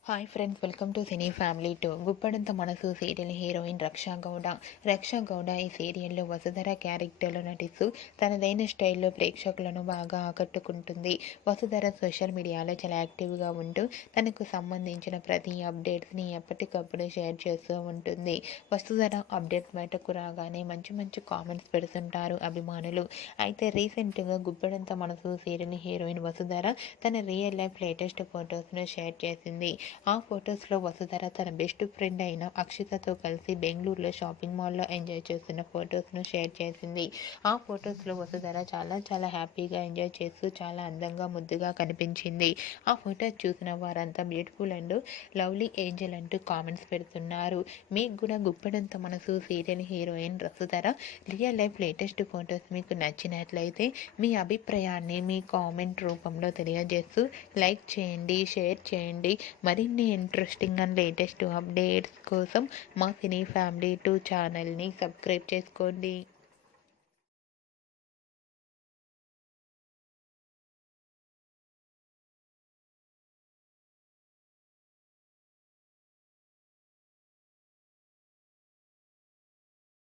Hi friends, welcome to cine family two. Guppedantha మనసు serial heroine రక్షా గౌడ ఈ సీరియల్లో వసుధర క్యారెక్టర్లో నటిస్తూ తనదైన స్టైల్లో ప్రేక్షకులను బాగా ఆకట్టుకుంటుంది. వసుధర సోషల్ మీడియాలో చాలా యాక్టివ్గా ఉంటూ తనకు సంబంధించిన ప్రతి అప్డేట్స్ని ఎప్పటికప్పుడు షేర్ చేస్తూ ఉంటుంది. వసుధర అప్డేట్స్ బయటకు రాగానే మంచి మంచి కామెంట్స్ పెడుతుంటారు అభిమానులు. అయితే రీసెంట్గా గుప్పడంత మనసు సీరియల్ హీరోయిన్ వసుధర తన రియల్ లైఫ్ లేటెస్ట్ ఫొటోస్ను షేర్ చేసింది. ఆ ఫొటోస్లో వసుధర తన బెస్ట్ ఫ్రెండ్ అయిన అక్షితతో కలిసి బెంగళూరులో షాపింగ్ మాల్లో ఎంజాయ్ చేస్తున్న ఫొటోస్ను షేర్ చేసింది. ఆ ఫొటోస్లో వసుధర చాలా హ్యాపీగా ఎంజాయ్ చేస్తూ చాలా అందంగా ముద్దుగా కనిపించింది. ఆ ఫొటోస్ చూసిన వారంతా బ్యూటిఫుల్ అండ్ లవ్లీ ఏంజల్ అంటూ కామెంట్స్ పెడుతున్నారు. మీకు కూడా గుప్పెడంత మనసు serial heroine Vasudhara real life latest photos మీకు నచ్చినట్లయితే మీ అభిప్రాయాన్ని మీ కామెంట్ రూపంలో తెలియజేస్తూ లైక్ చేయండి, షేర్ చేయండి. మరిన్ని ఇంట్రెస్టింగ్ అండ్ లేటెస్ట్ అప్డేట్స్ కోసం మా సినీ ఫ్యామిలీ 2 ఛానల్ని సబ్స్క్రైబ్ చేసుకోండి.